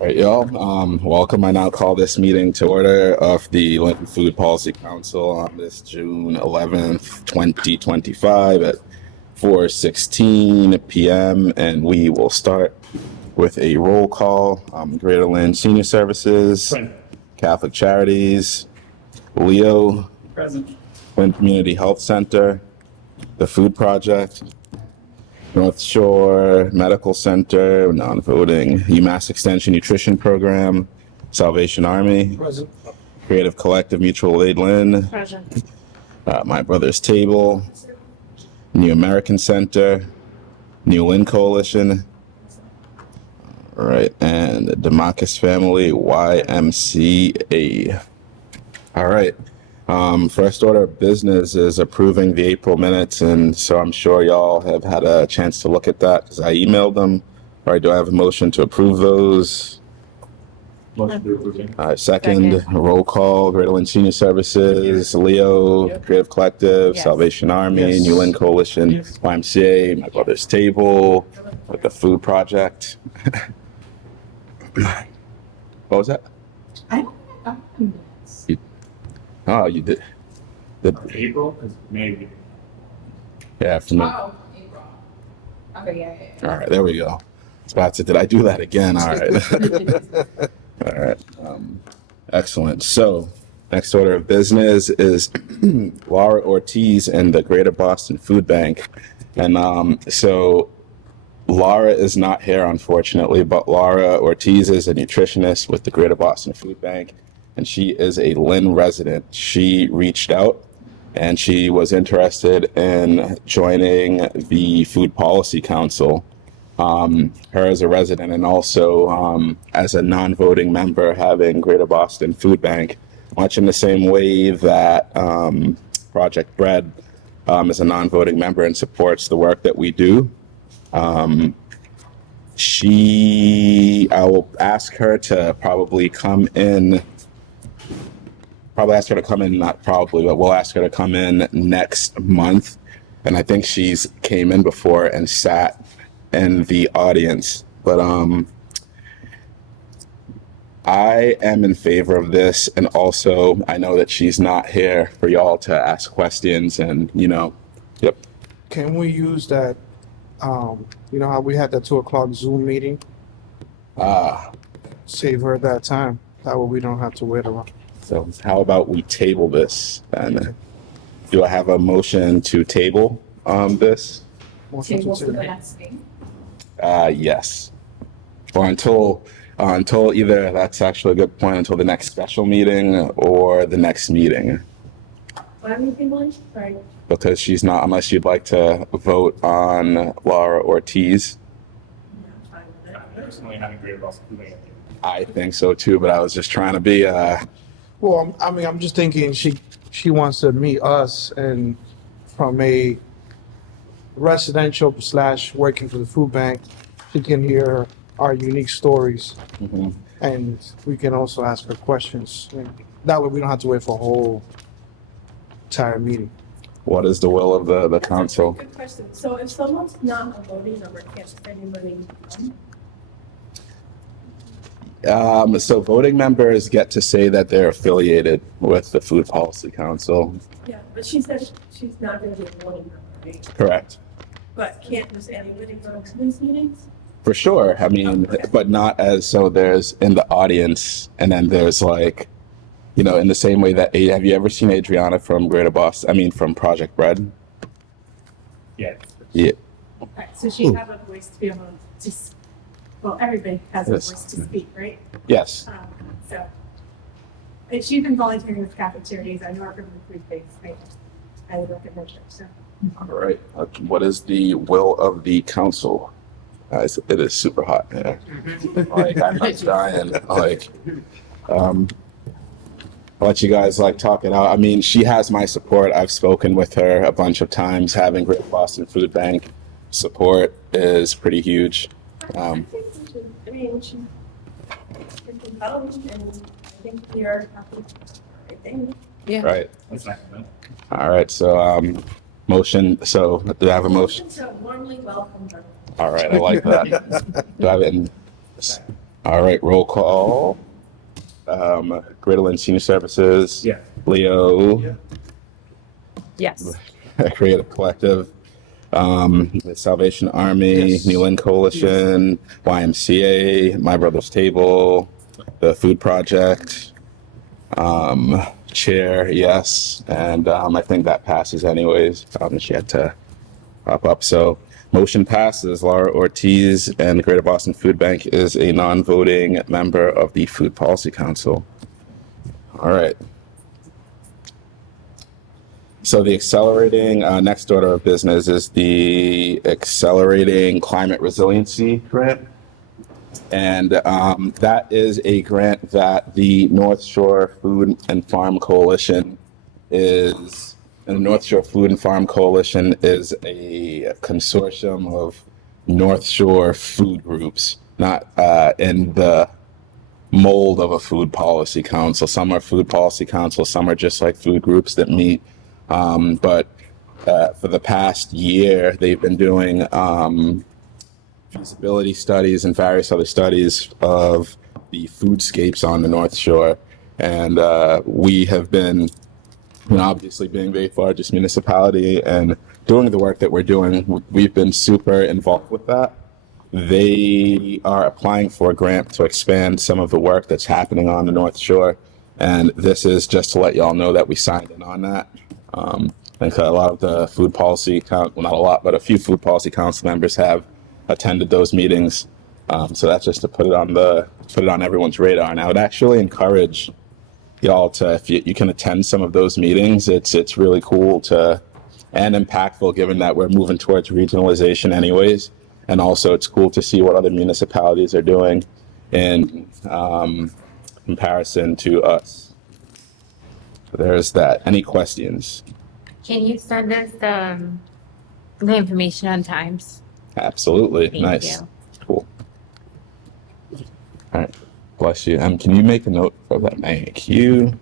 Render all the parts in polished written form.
All right, y'all. Welcome. I now call this meeting to order of the Lynn Food Policy Council on this June 11th, 2025 at 4:16 p.m. And we will start with a roll call. Greater Lynn Senior Services, Present. Catholic Charities, Leo, Present. Lynn Community Health Center, the Food Project, North Shore Medical Center, non-voting, UMass Extension Nutrition Program, Salvation Army, Present. Creative Collective Mutual Aid Lynn, Present. My Brother's Table, New American Center, New Lynn Coalition, all right, and the Demacus Family YMCA. All right. First order of business is approving the April minutes, and so I'm sure y'all have had a chance to look at that because I emailed them. All right, do I have a motion to approve those? Motion to approve. Second, roll call, Greater Lynn Senior Services, Leo, Yep. Creative Collective, Yes. Salvation Army, Yes. New Lynn Coalition, Yes. YMCA, My Brother's Table, with the Food Project. What was that? I don't have minutes. Oh, you did. April is maybe. Yeah, from the, Oh, April. Okay, yeah. all right, there we go. Spots it. Did I do that again? All right. All right. Excellent. So, next order of business is Laura Ortiz and the Greater Boston Food Bank. And so, Laura is not here, unfortunately, but Laura Ortiz is a nutritionist with the Greater Boston Food Bank, and she is a Lynn resident. She reached out and she was interested in joining the Food Policy Council. Her as a resident and also as a non-voting member having Greater Boston Food Bank, much in the same way that Project Bread is a non-voting member and supports the work that we do. I will ask her to not probably, but we'll ask her to come in next month. And I think she's came in before and sat in the audience, but I am in favor of this, and also I know that she's not here for y'all to ask questions, and yep. Can we use that, you know how we had that 2:00 Zoom meeting? Save her that time. That way we don't have to wait around. So how about we table this? And do I have a motion to table this? Motion to Table for the table. next meeting. Yes. Or until either, that's actually a good point, until the next special meeting or the next meeting. Why are we tabling? Sorry. Because she's not, unless you'd like to vote on Laura Ortiz. No, fine with I it. personally haven't graded Boston Food Bank. I think so too, but I was just trying to be, Well, I'm just thinking she wants to meet us and from a residential / working for the food bank, she can hear our unique stories and we can also ask her questions. And that way we don't have to wait for a whole entire meeting. what is the will of the That's council? a good question. So if someone's not a voting member, can't anybody come? So voting members get to say that they're affiliated with the Food Policy Council. Yeah, but she says she's not gonna be a voting member, right? Correct. But can't just anybody go to these meetings? For sure. I mean, but not as, so there's in the audience, and then there's like, in the same way that, have you ever seen Adriana from Greater Boston? I mean, from Project Bread? Yeah. Yeah. Right, so she have a voice to be able to, well, everybody has a Yes. voice to speak, right? Yes. So, and she's been volunteering with Catholic Charities. I know her from the food banks. I would recommend her, so. All right. What is the will of the council? It is super hot here. Like, I'm not dying. Like, I'll let you guys talk it out. I mean, she has my support. I've spoken with her a bunch of times. Having Greater Boston Food Bank support is pretty huge. I think we should, I mean, she's been compelled, and I think we are happy, I think. Yeah. Right. That's not good. All right. So, motion. So, do I have a motion? So warmly welcome her. All right. I like that. Do I have it? All right, roll call. Greater Lynn Senior Services. Yeah. Leo. Yes. Creative Collective. The Salvation Army, Yes. New Lynn Coalition, YMCA, My Brother's Table, the Food Project. Chair, yes, and I think that passes anyways. She had to pop up. So motion passes. Laura Ortiz and the Greater Boston Food Bank is a non-voting member of the Food Policy Council. All right. So the accelerating next order of business is the Accelerating Climate Resiliency Grant. And that is a grant that the North Shore Food and Farm Coalition is, and the North Shore Food and Farm Coalition is a consortium of North Shore food groups, not in the mold of a food policy council. Some are food policy councils, some are just like food groups that meet. But for the past year, they've been doing feasibility studies and various other studies of the foodscapes on the North Shore. And we have been, obviously being the largest municipality and doing the work that we're doing, we've been super involved with that. They are applying for a grant to expand some of the work that's happening on the North Shore. And this is just to let y'all know that we signed in on that. I think a lot of the food policy, well, not a lot, but a few food policy council members have attended those meetings. So that's just to put it on everyone's radar. And I would actually encourage y'all to, if you can attend some of those meetings, it's really cool and impactful given that we're moving towards regionalization anyways. And also it's cool to see what other municipalities are doing in comparison to us. So there's that. Any questions? Can you send us the information on times? Absolutely. Thank Nice. you. Cool. All right. Bless you. Can you make a note of that? Thank you.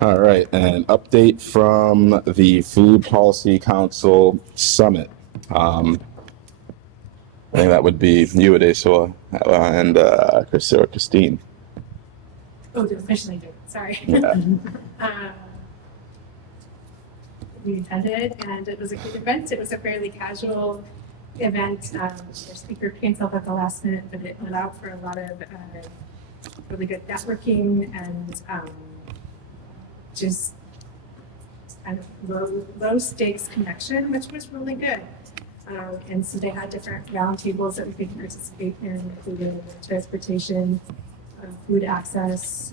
All right. An update from the Food Policy Council Summit. I think that would be you, Adesua, and Christine. Oh, to officially do it, sorry. Yeah. We attended and it was a good event. It was a fairly casual event. Our speaker canceled at the last minute, but it allowed for a lot of really good networking and just kind of low stakes connection, which was really good. And so they had different roundtables that we could participate in, including transportation, food access,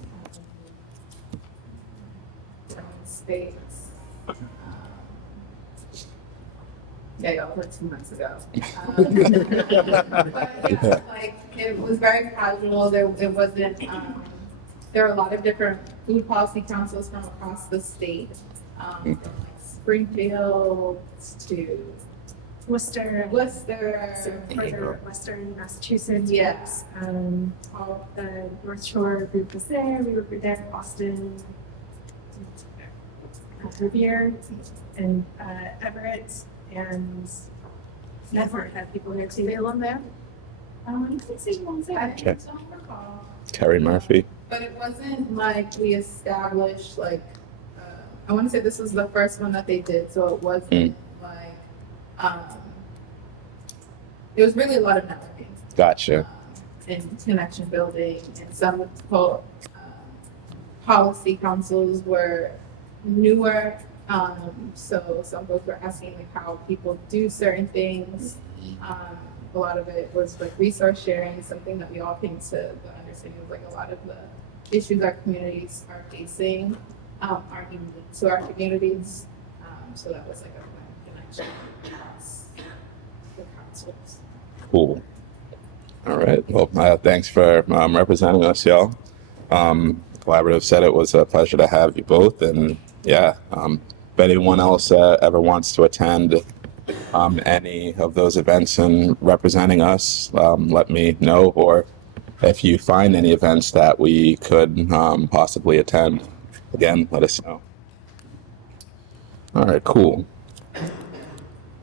space. Yeah, over 2 months ago. But yeah, like it was very casual. There wasn't. There are a lot of different food policy councils from across the state, from like Springfield to Worcester, so further western Massachusetts. Yes. All the North Shore group was there. We were there, Boston, Revere, and Everett. And Network had people there too. Salem there? I didn't see one there. Okay. I don't recall. Terry Murphy. But it wasn't like we established like, I want to say this was the first one that they did, so it wasn't like, it was really a lot of networking. Gotcha. And connection building, and some policy councils were newer. So some folks were asking like how people do certain things. A lot of it was like resource sharing, something that we all came to the understanding of, like a lot of the issues our communities are facing aren't unique to our communities. So that was like a connection across the councils. Cool. All right. Well, thanks for representing us, y'all. Collaborative said it was a pleasure to have you both. And yeah, if anyone else ever wants to attend any of those events and representing us, let me know. Or if you find any events that we could possibly attend, again, let us know. All right, cool.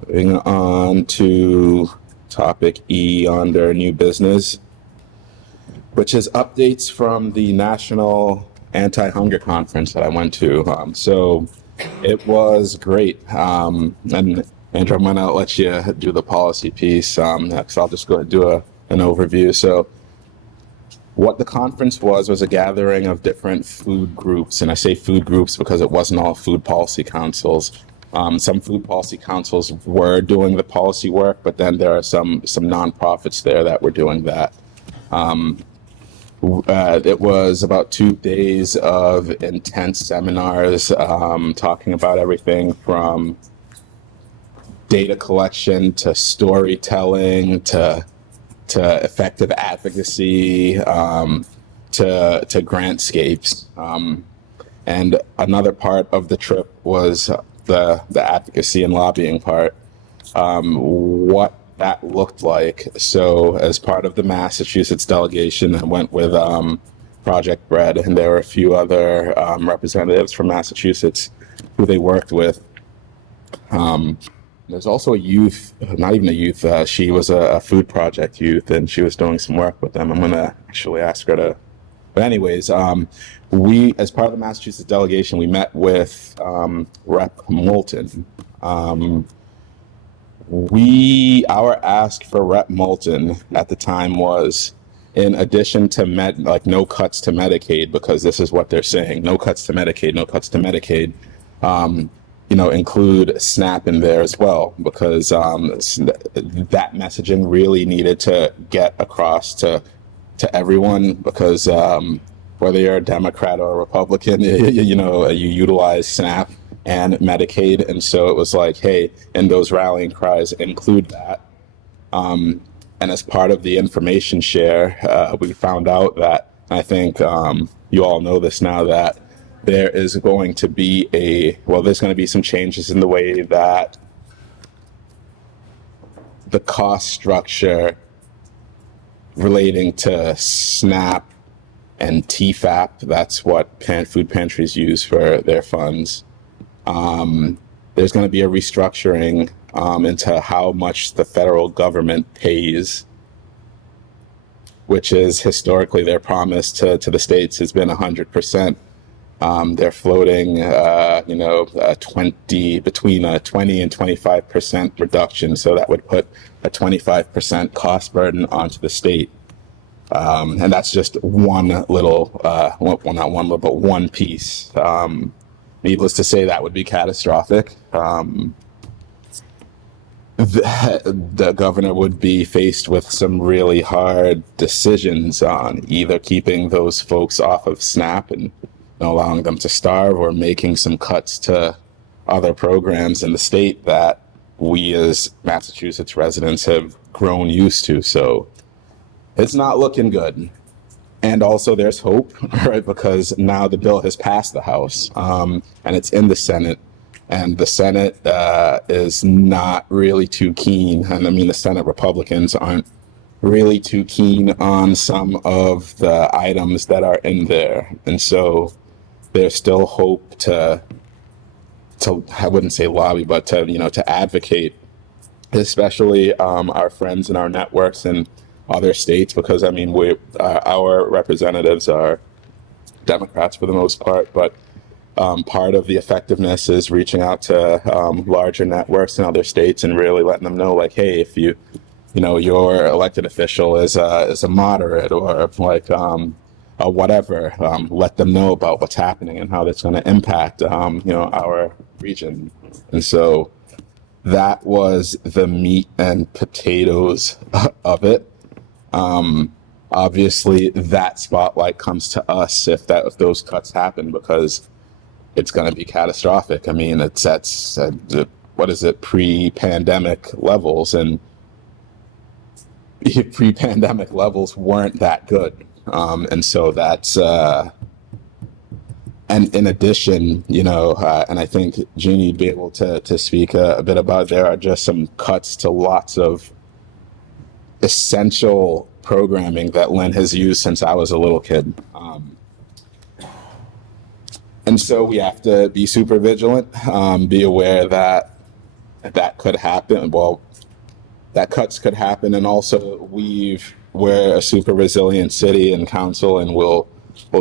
Moving on to topic E under new business. which is updates from the National Anti-Hunger Conference that I went to. So it was great. And Andrew, I'm gonna let you do the policy piece, because I'll just go ahead and do an overview. So what the conference was a gathering of different food groups, and I say food groups because it wasn't all food policy councils. Some food policy councils were doing the policy work, but then there are some nonprofits there that were doing that. It was about 2 days of intense seminars, talking about everything from data collection to storytelling to effective advocacy, to grantscapes. And another part of the trip was the advocacy and lobbying part, what that looked like. So as part of the Massachusetts delegation, I went with Project Bread, and there were a few other representatives from Massachusetts who they worked with. There's also a youth, not even a youth, she was a food project youth, and she was doing some work with them. I'm going to actually ask her to, but anyways, we, as part of the Massachusetts delegation, we met with Rep. Moulton. Our ask for Rep. Moulton at the time was, in addition to no cuts to Medicaid, because this is what they're saying, no cuts to Medicaid, no cuts to Medicaid, include SNAP in there as well, because that messaging really needed to get across to everyone, because whether you're a Democrat or a Republican, you utilize SNAP and Medicaid. And so it was like, hey, in those rallying cries, include that. And as part of the information share, we found out that, I think you all know this now, that there is going to be there's going to be some changes in the way that the cost structure relating to SNAP and TFAP, that's what food pantries use for their funds. There's going to be a restructuring into how much the federal government pays, which is historically their promise to the states has been 100%. They're floating, between a 20 and 25% reduction. So that would put a 25% cost burden onto the state. And that's just one little, not one little, but one piece. Needless to say, that would be catastrophic. The governor would be faced with some really hard decisions on either keeping those folks off of SNAP and allowing them to starve, or making some cuts to other programs in the state that we as Massachusetts residents have grown used to. So it's not looking good. And also there's hope, right? Because now the bill has passed the House, and it's in the Senate, and the Senate is not really too keen. And I mean, the Senate Republicans aren't really too keen on some of the items that are in there. And so there's still hope to I wouldn't say lobby, but to advocate, especially our friends in our networks in other states, because I mean, our representatives are Democrats for the most part, but part of the effectiveness is reaching out to larger networks in other states and really letting them know, like, hey, if your elected official is a moderate, or whatever, let them know about what's happening and how that's going to impact our region. And so that was the meat and potatoes of it. Obviously that spotlight comes to us if those cuts happen, because it's going to be catastrophic. I mean, it's at pre-pandemic levels, and pre-pandemic levels weren't that good. And so that's, and in addition, and I think Jeannie would be able to speak a bit about, there are just some cuts to lots of essential programming that Lynn has used since I was a little kid. And so we have to be super vigilant, be aware that could happen. Well, that cuts could happen. And also we've we're a super resilient city and council, and we'll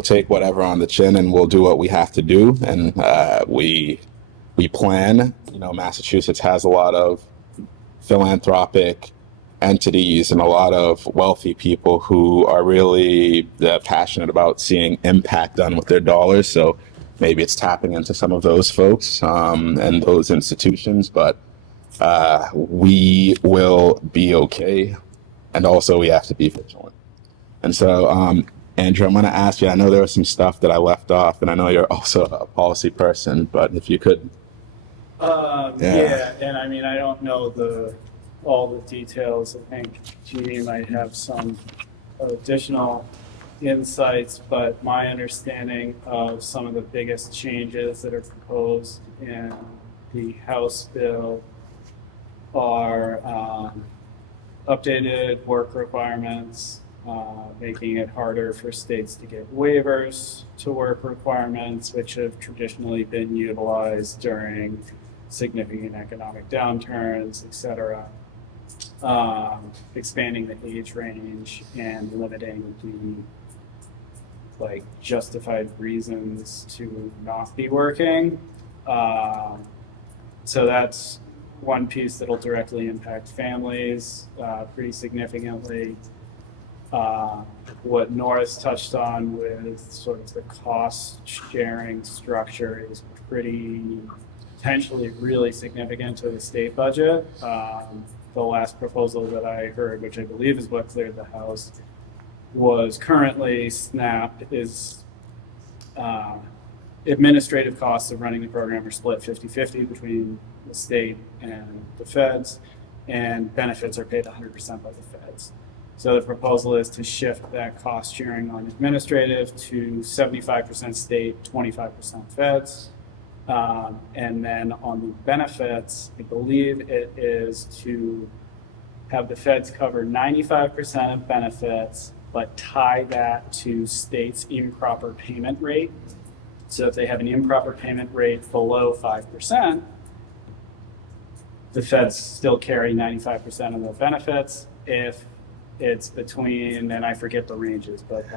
take whatever on the chin, and we'll do what we have to do. And we plan. You know, Massachusetts has a lot of philanthropic entities and a lot of wealthy people who are really passionate about seeing impact done with their dollars. So maybe it's tapping into some of those folks and those institutions, but we will be okay. And also we have to be vigilant. And so, Andrew, I'm going to ask you, I know there was some stuff that I left off, and I know you're also a policy person, but if you could. Yeah, and I mean, I don't know all the details. I think Jeannie might have some additional insights, but my understanding of some of the biggest changes that are proposed in the House bill are updated work requirements, making it harder for states to get waivers to work requirements, which have traditionally been utilized during significant economic downturns, et cetera. Expanding the age range and limiting the justified reasons to not be working. So that's one piece that'll directly impact families pretty significantly. What Norris touched on with sort of the cost sharing structure is pretty potentially really significant to the state budget. The last proposal that I heard, which I believe is what cleared the House, was currently SNAP is administrative costs of running the program are split 50-50 between the state and the feds, and benefits are paid 100% by the feds. So the proposal is to shift that cost sharing on administrative to 75% state, 25% feds. And then on the benefits, I believe it is to have the feds cover 95% of benefits, but tie that to states' improper payment rate. So if they have an improper payment rate below 5%, the feds still carry 95% of the benefits. If it's between, and I forget the ranges, but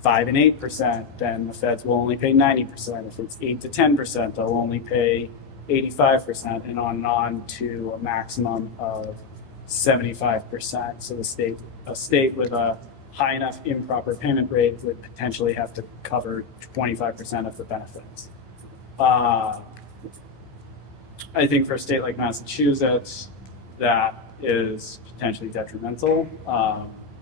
5 and 8%, then the feds will only pay 90%. If it's 8 to 10%, they'll only pay 85%, and on to a maximum of 75%. So a state with a high enough improper payment rate would potentially have to cover 25% of the benefits. I think for a state like Massachusetts, that is potentially detrimental.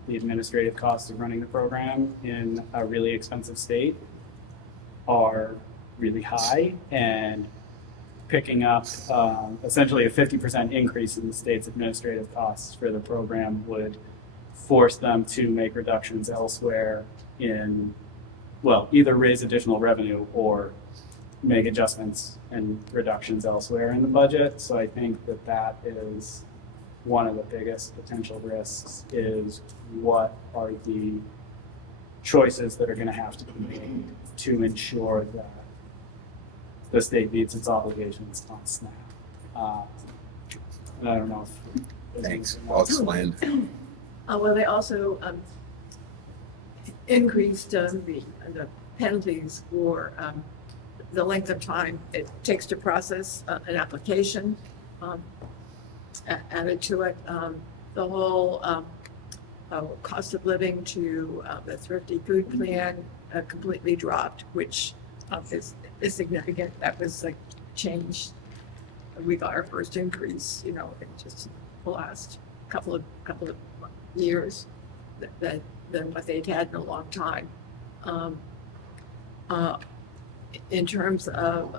The administrative costs of running the program in a really expensive state are really high, and picking up essentially a 50% increase in the state's administrative costs for the program would force them to make reductions elsewhere in, well, either raise additional revenue or make adjustments and reductions elsewhere in the budget. So I think that is one of the biggest potential risks, is what are the choices that are going to have to be made to ensure that the state meets its obligations on SNAP. And I don't know if... Thanks. I'll explain. Well, they also increased the penalties for the length of time it takes to process an application. Added to it, the whole cost of living to the thrifty food plan completely dropped, which is significant. That was like change. We got our first increase, in just the last couple of years than what they'd had in a long time. In terms of,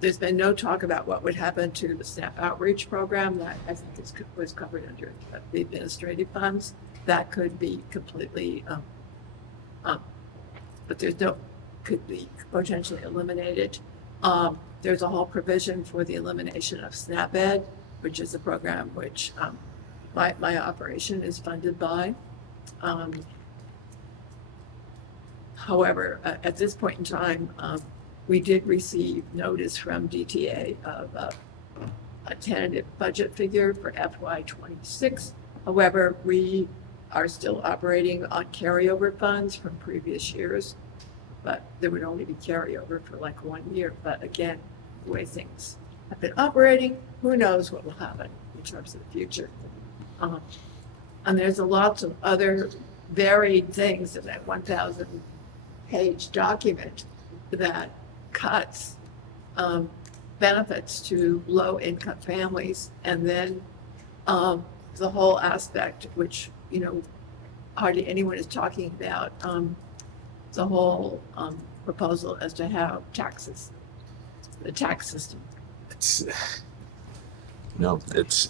there's been no talk about what would happen to the SNAP outreach program that I think was covered under the administrative funds. That could be completely, but could be potentially eliminated. There's a whole provision for the elimination of SNAP Ed, which is a program which my operation is funded by. However, at this point in time, we did receive notice from DTA of a tentative budget figure for FY26. However, we are still operating on carryover funds from previous years, but there would only be carryover for like 1 year. But again, the way things have been operating, who knows what will happen in terms of the future. And there's lots of other varied things in that 1,000-page document that cuts benefits to low-income families, and then the whole aspect, which hardly anyone is talking about, the whole proposal as to how the tax system. It's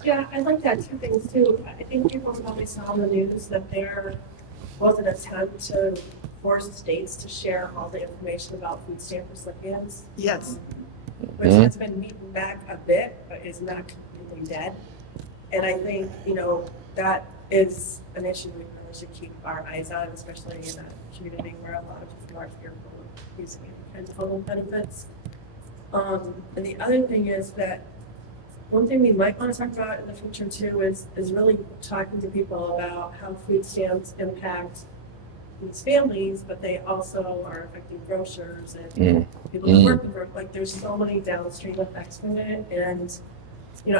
Yeah, I like that two things too. I think people probably saw on the news that there was an attempt to force states to share all the information about food stamp recipients. Yes. Which has been beaten back a bit, but is not completely dead. And I think, that is an issue we really should keep our eyes on, especially in a community where a lot of people are fearful of using any kind of total benefits. And the other thing is that one thing we might want to talk about in the future too is really talking to people about how food stamps impact these families, but they also are affecting grocers and people who work in grocers. Like there's so many downstream effects from it. And,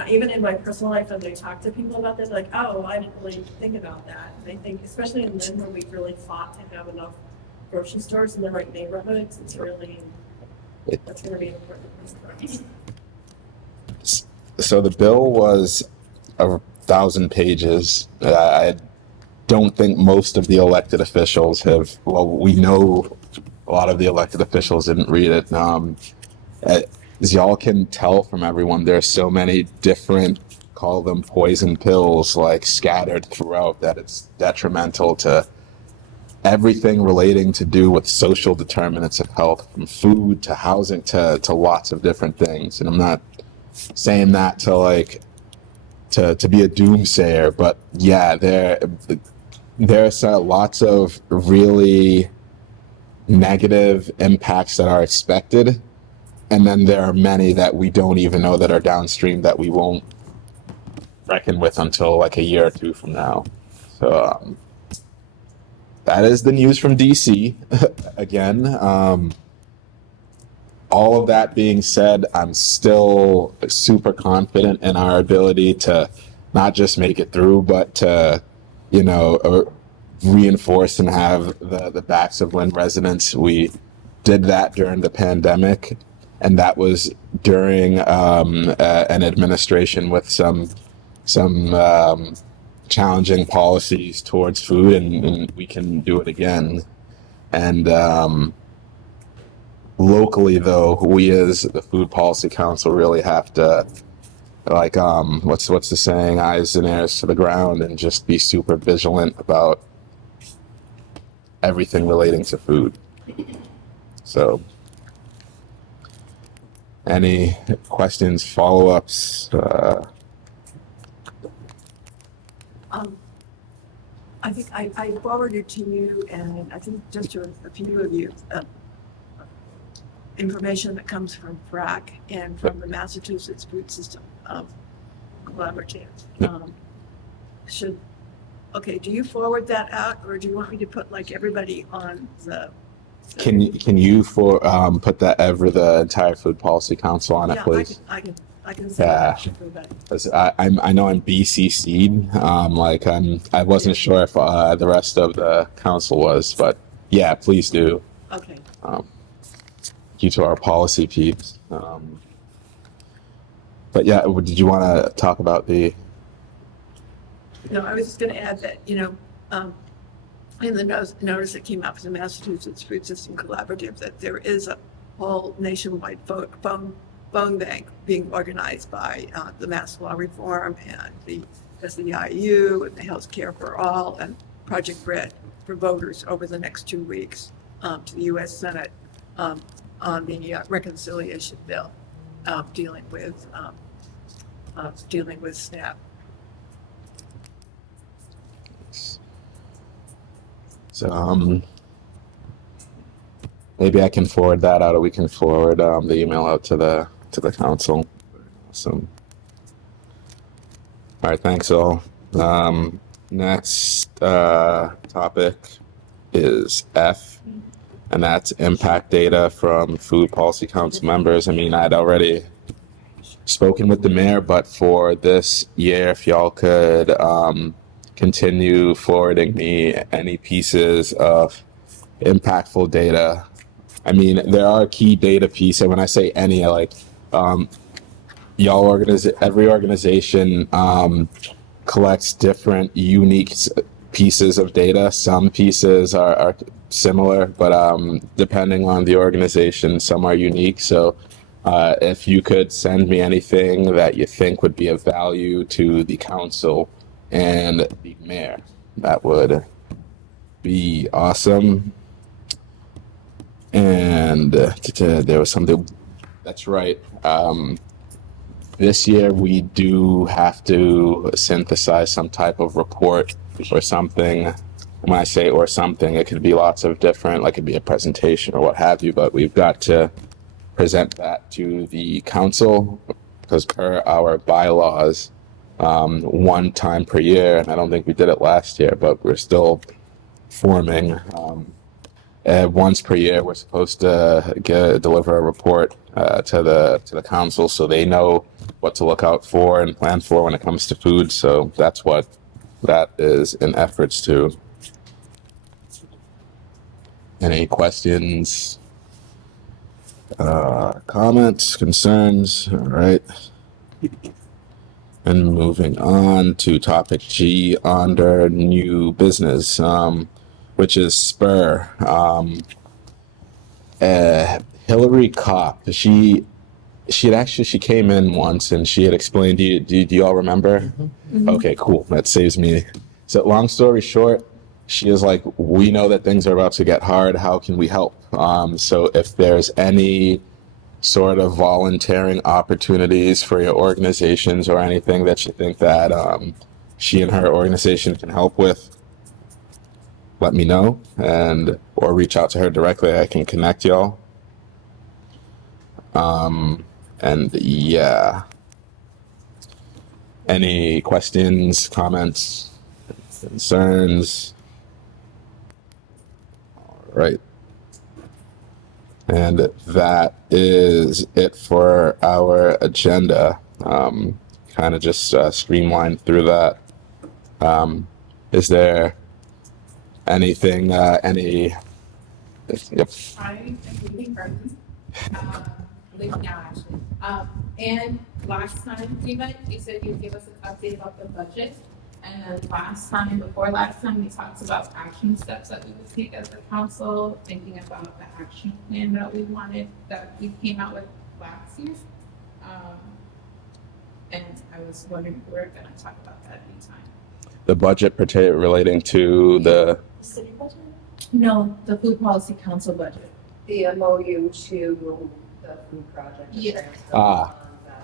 even in my personal life, as I talk to people about this, like, oh, I didn't really think about that. And I think, especially in Lynn, where we've really fought to have enough grocery stores in the right neighborhoods, that's going to be important for us. So the bill was 1,000 pages. I don't think most of the elected officials have. Well, we know a lot of the elected officials didn't read it. As y'all can tell from everyone, there are so many different, call them poison pills, like scattered throughout, that it's detrimental to everything relating to do with social determinants of health, from food to housing to lots of different things. And I'm not saying that to be a doomsayer, but yeah, there's lots of really negative impacts that are expected, and then there are many that we don't even know that are downstream that we won't reckon with until like a year or two from now. So that is the news from DC. Again, all of that being said, I'm still super confident in our ability to not just make it through, but to, reinforce and have the backs of Lynn residents. We did that during the pandemic, and that was during an administration with some challenging policies towards food, and we can do it again. And locally, though, we as the Food Policy Council really have to, what's the saying, eyes and ears to the ground, and just be super vigilant about everything relating to food. So, any questions, follow-ups? I think I forwarded to you, and I think just to a few of you, information that comes from FRAC and from the Massachusetts Food System Collaborative. Do you forward that out, or do you want me to put like everybody on the? Can you put that over the entire Food Policy Council on it, please? I can send that to everybody. I know I'm BCC'd. I wasn't sure if the rest of the council was, but yeah, please do. Okay. Due to our policy peeps. But yeah, did you want to talk about the? No, I was just going to add that, in the notice that came out from the Massachusetts Food System Collaborative, that there is a whole nationwide phone bank being organized by the Mass Law Reform and the SEIU and the Health Care for All and Project Bread for voters over the next 2 weeks to the U.S. Senate on the reconciliation bill dealing with SNAP. So maybe I can forward that out, or we can forward the email out to the council. Awesome. All right, thanks all. Next topic is F, and that's impact data from food policy council members. I mean, I'd already spoken with the mayor, but for this year, if y'all could continue forwarding me any pieces of impactful data. I mean, there are key data pieces, and when I say any, I like every organization collects different unique pieces of data. Some pieces are similar, but depending on the organization, some are unique. So if you could send me anything that you think would be of value to the council and the mayor, that would be awesome. And there was something, that's right. This year we do have to synthesize some type of report or something. When I say or something, it could be lots of different, like it could be a presentation or what have you, but we've got to present that to the council because per our bylaws, one time per year, and I don't think we did it last year, but we're still forming. Once per year, we're supposed to deliver a report to the council so they know what to look out for and plan for when it comes to food. So that's what that is in efforts to. Any questions, comments, concerns? All right. And moving on to topic G under new business, which is Spur. Hillary Kopp, she came in once and she had explained, do you all remember? Mm-hmm. Okay, cool. That saves me. So long story short, she is like, we know that things are about to get hard. How can we help? So if there's any sort of volunteering opportunities for your organizations or anything that you think that she and her organization can help with, let me know or reach out to her directly. I can connect y'all. And yeah, any questions, comments, concerns? All right. And that is it for our agenda. Kind of just streamlined through that. Is there anything, Yep. I am leaving Berkeley. Leaving now, actually. And last time we met, you said you'd give us an update about the budget. And then before last time, we talked about action steps that we would take as a council, thinking about the action plan that we came out with last year. And I was wondering if we were gonna talk about that anytime. The budget relating to the City budget? No, the food policy council budget. The MOU to the food project. the Yeah. transfer Ah. funds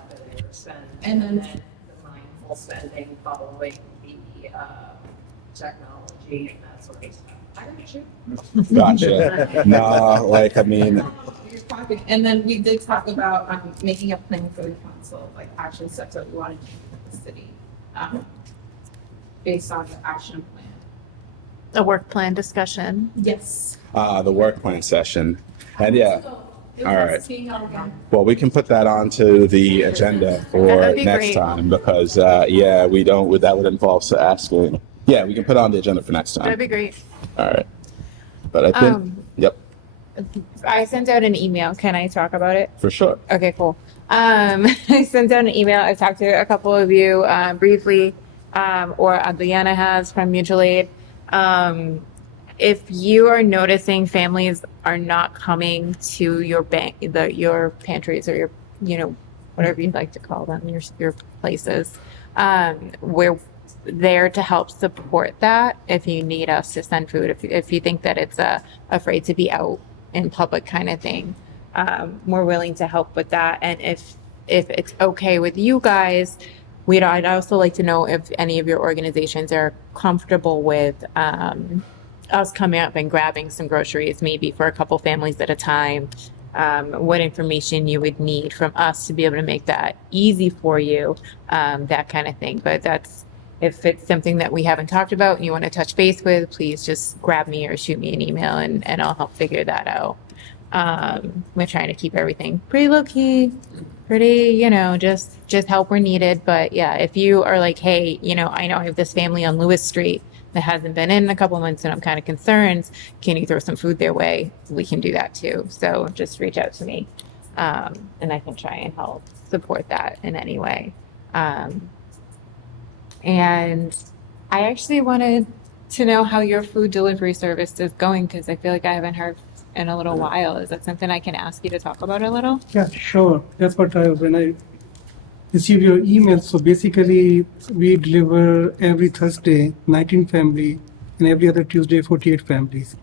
that they were spending, And then- the mindful spending following the technology and that sort of stuff. I don't know. Gotcha. No, like, I mean, And then we did talk about making a plan for the council, like action steps that we wanted to do for the city, based on the action plan. A work plan discussion. Yes. the work plan session. And yeah, It all was right. seeing y'all again. Well, we can put that onto the agenda for That'd be next great. time because, yeah, we don't, that would involve asking. Yeah, we can put it on the agenda for next That'd time. be great. All right. But I think, yep, I sent out an email. Can I talk about it? for sure. Okay, cool. I sent out an email. I talked to a couple of you briefly, or Adriana has from Mutual Aid. If you are noticing families are not coming to your your pantries or your, whatever you'd like to call them, your places, we're there to help support that. If you need us to send food, if you think that it's afraid to be out in public kind of thing, we're willing to help with that. And if it's okay with you guys, I'd also like to know if any of your organizations are comfortable with us coming up and grabbing some groceries, maybe for a couple families at a time. What information you would need from us to be able to make that easy for you, that kind of thing. But if it's something that we haven't talked about and you want to touch base with, please just grab me or shoot me an email and I'll help figure that out. We're trying to keep everything pretty low key, pretty, just help where needed. But yeah, if you are like, hey, I know I have this family on Lewis Street that hasn't been in a couple months and I'm kind of concerned, can you throw some food their way? We can do that too. So just reach out to me, and I can try and help support that in any way. And I actually wanted to know how your food delivery service is going, because I feel like I haven't heard in a little while. Is that something I can ask you to talk about a little? Yeah, sure. That's what when I received your email. So basically, we deliver every Thursday, 19 family, and every other Tuesday, 48 families.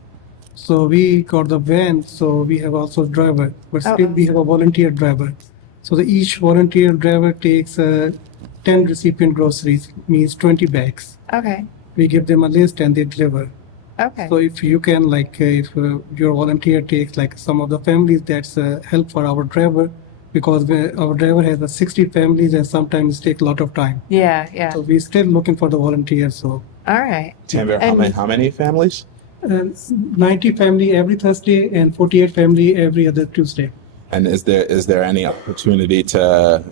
So we got the van, so we have also a driver, but still we have a volunteer driver. So each volunteer driver takes 10 recipient groceries, means 20 bags. Okay. We give them a list and they deliver. Okay. So if you can, if your volunteer takes some of the families, that's help for our driver, because our driver has 60 families and sometimes take a lot of time. Yeah. So we're still looking for the volunteers. So All right. Tanvir, how many families? 90 family every Thursday and 48 family every other Tuesday. And is there any opportunity to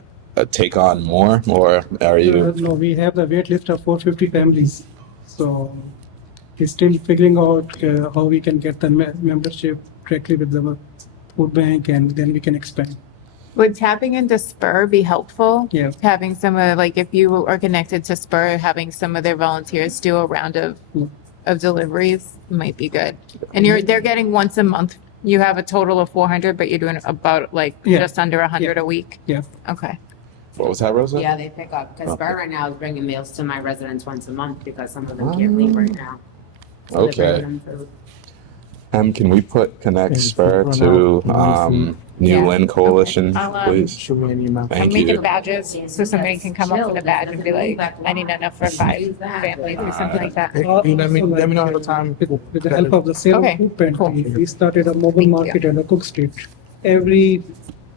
take on more, or are you? No, we have the wait list of 450 families. So we're still figuring out how we can get the membership directly with the food bank, and then we can expand. Would tapping into Spur be helpful? Yeah. Having some of, if you are connected to Spur, having some of their volunteers do a round of deliveries might be good. And they're getting once a month. You have a total of 400, but you're doing about just under 100 a week. Yeah. Okay. What was that, Rosa? Yeah, they pick up, because Spur right now is bringing meals to my residents once a month because some of them can't leave right now. So they're Okay. bringing them food. Can we connect Spur to New Yeah. Lynn Coalition, I'll, please? Shoot me an email. I'm Thank making you. badges so somebody can come up with a badge and be like, I need enough for 5 families or something like that. Hey, let me know at the time. With the help of the Salem Okay, Food Pantry, cool. we started a mobile Thank you. market on the Cook Street every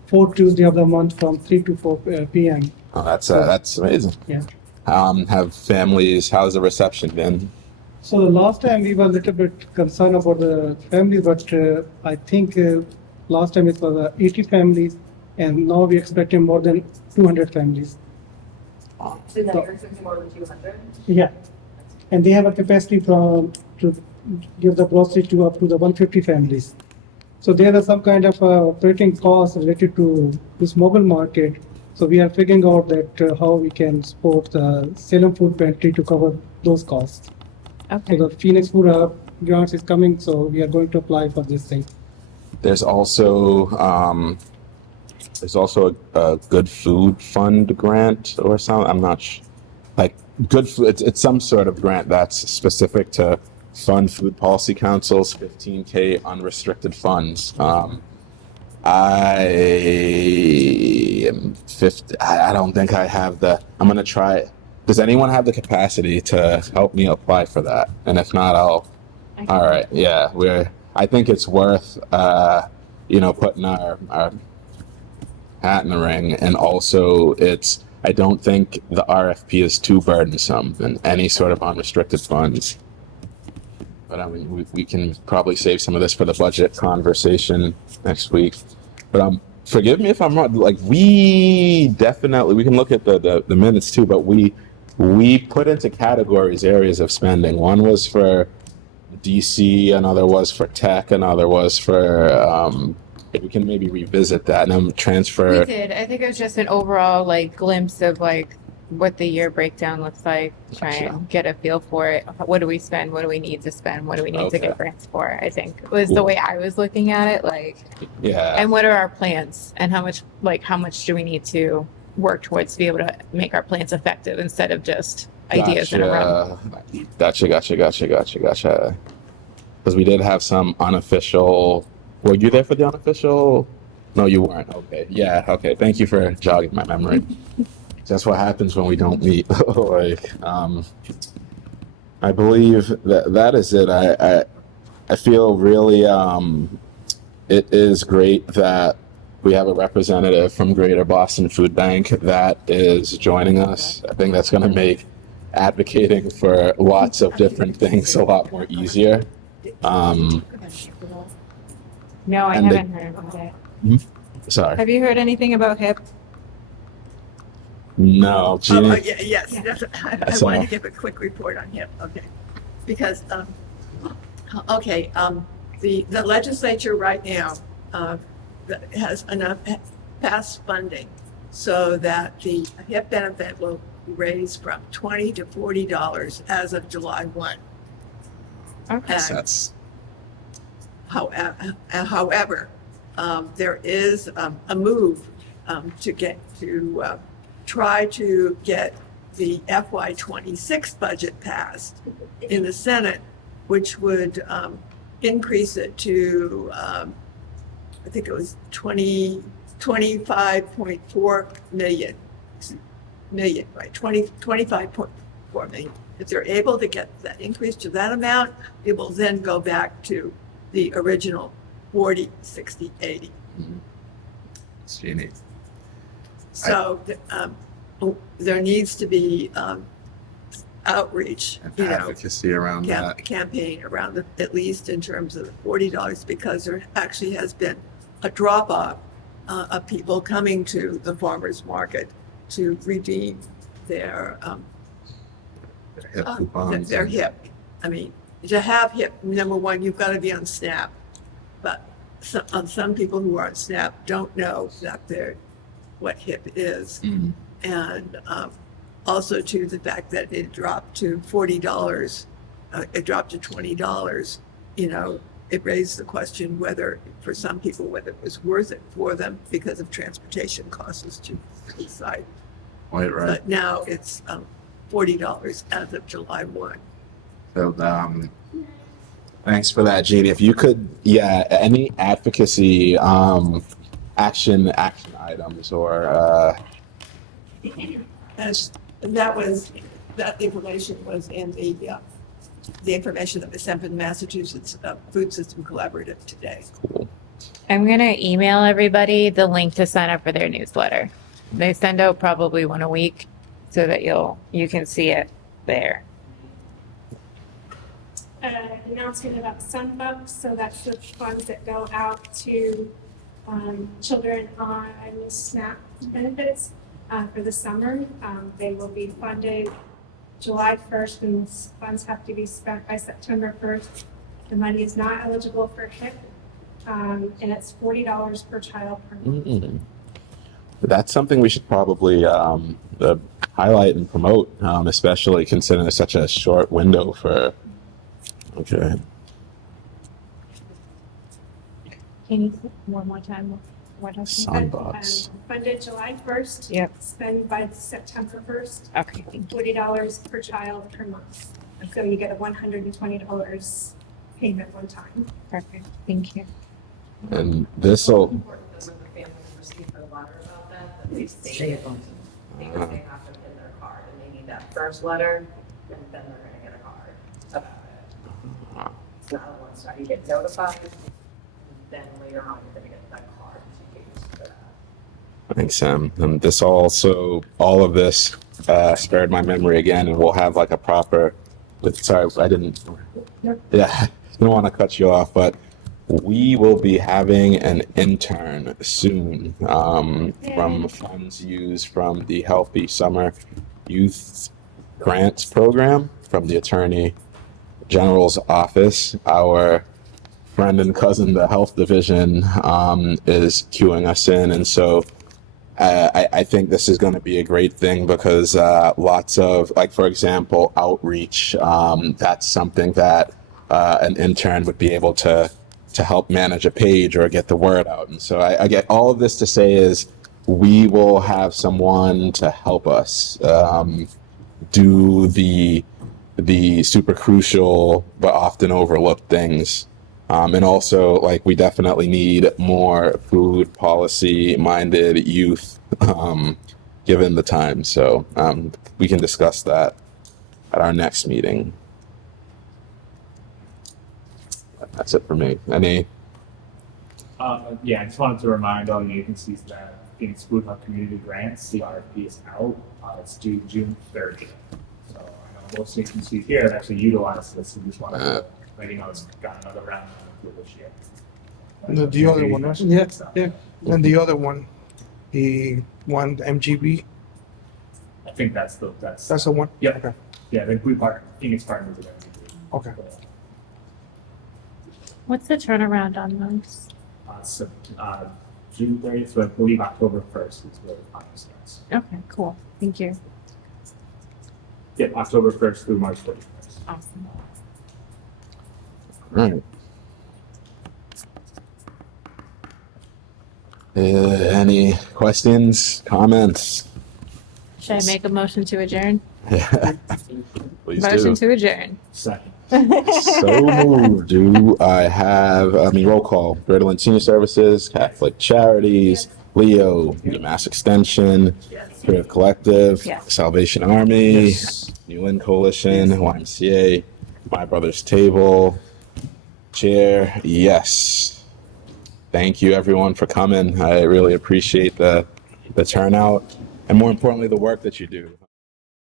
4th Tuesday of the month from 3 to 4 p.m. Oh, that's amazing. Yeah. How's the reception been? So the last time we were a little bit concerned about the families, but I think last time it was 80 families, and now we're expecting more than 200 families. So now you're expecting more than 200? Yeah, and they have a capacity to give the groceries to up to the 150 families. So there are some kind of operating costs related to this mobile market. So we are figuring out that how we can support the Salem Food Pantry to cover those costs. Okay. So the Phoenix Food Hub grant is coming, so we are going to apply for this thing. There's also a good food fund grant or something. I'm not good food. It's some sort of grant that's specific to fund food policy councils, 15K unrestricted funds. I am 50. I don't think I have I'm gonna try it. Does anyone have the capacity to help me apply for that? And if not, all right. Yeah, I think it's worth, putting our hat in the ring. And also I don't think the RFP is too burdensome and any sort of unrestricted funds. But I mean, we can probably save some of this for the budget conversation next week. But forgive me if I'm wrong. We can look at the minutes too, but we put into categories areas of spending. One was for DC, another was for tech, another was for we can maybe revisit that and then transfer. We did. I think it was just an overall glimpse of what the year breakdown looks like. Try and get a feel for it. What do we spend? What do we need to spend? What do we need to get grants for? I think was the way I was looking at it. Yeah. And what are our plans? And how much do we need to work towards to be able to make our plans effective instead of just ideas in a row? Gotcha. Because we did have some unofficial. Were you there for the unofficial? No, you weren't. Okay. Yeah. Okay. Thank you for jogging my memory. That's what happens when we don't meet. I believe that is it. I feel really it is great that we have a representative from Greater Boston Food Bank that is joining us. I think that's going to make advocating for lots of different things a lot more easier. No, I And they- haven't heard about it. Sorry. Have you heard anything about HIP? No, Jeannie. Yes, I saw. wanted to give a quick report on HIP, okay? Because, the legislature right now has enough past funding so that the HIP benefit will be raised from $20 to $40 as of July 1. Okay. And That's However, there is a move to try to get the FY26 budget passed in the Senate, which would increase it to, I think it was 25.4 million, right? 25.4 million. If they're able to get that increase to that amount, it will then go back to the original 40, 60, 80. Jeannie. So there needs to be outreach, And you know, advocacy around that. campaign around it, at least in terms of the $40, because there actually has been a drop off of people coming to the farmers market to redeem their Hip coupons. their HIP. I mean, to have HIP, number one, you've got to be on SNAP, but some people who are on SNAP don't know that what HIP is, and also to the fact that it dropped to $40, it dropped to $20. You know, it raised the question whether, for some people, whether it was worth it for them because of transportation costs to the site. Right. But now it's $40 as of July 1. So, thanks for that, Jeannie. If you could, any advocacy, action items or, And that information was in the information that was sent from the Massachusetts Food System Collaborative today. cool. I'm gonna email everybody the link to sign up for their newsletter. They send out probably one a week so that you can see it there. Announcement about Sunbucks, so that's the funds that go out to children on SNAP benefits for the summer. They will be funded July 1st, and funds have to be spent by September 1st. The money is not eligible for HIP, and it's $40 per child per month. That's something we should probably highlight and promote, especially considering it's such a short window for. Okay. Can you say one more time? Sunbox. Funded July 1st. Yep. Spent by September 1st. Okay, thank you. $40 per child per month. So you get a $120 payment one time. Perfect, thank you. And this'll. Important that when the family receives a letter about that they state it, because they have to get their card, and they need that first letter, and then they're gonna get a card about it. It's not a one-stop, you get notified, and then later on, you're gonna get that card to use for that. Thanks, Sam. And this also, all of this spared my memory again, and we'll have like a proper. Sorry, I didn't. Yeah, I don't want to cut you off, but we will be having an intern soon from funds used from the Healthy Summer Youth Grants Program from the Attorney General's office. Our friend and cousin, the Health Division, is queuing us in, and so I think this is going to be a great thing because lots of, like, for example, outreach. That's something that an intern would be able to help manage a page or get the word out. And so I get all of this to say is we will have someone to help us do the super crucial but often overlooked things. And also, like, we definitely need more food policy minded youth given the time. So we can discuss that at our next meeting. That's it for me. Any? Yeah, I just wanted to remind all the agencies that Phoenix Food Hub Community Grants, the RFP is out. It's due June 30th. So I most agencies here have actually utilized this. We just want to let you know it's got another round of this year. The other one, right? Yeah, yeah. And the other one, the one MGB, I think that's the one? Yep. Okay. Yeah, we partner. Phoenix partners with everything. Okay. What's the turnaround on those? So, June 30th, so I believe October 1st is where the final starts. Okay, cool. Thank you. Yeah, October 1st through March 31st. Awesome. All right. Any questions, comments? Should I make a motion to adjourn? Please Motion do. to adjourn. Second. So moved. Do I have, roll call. Greater Lynn Senior Services, Catholic Charities, Leo, Mass Extension, Creative Collective, Yes. Salvation Army, Yes. New Lynn Coalition, YMCA, My Brother's Table, Chair, yes. Thank you everyone for coming. I really appreciate the turnout and more importantly, the work that you do.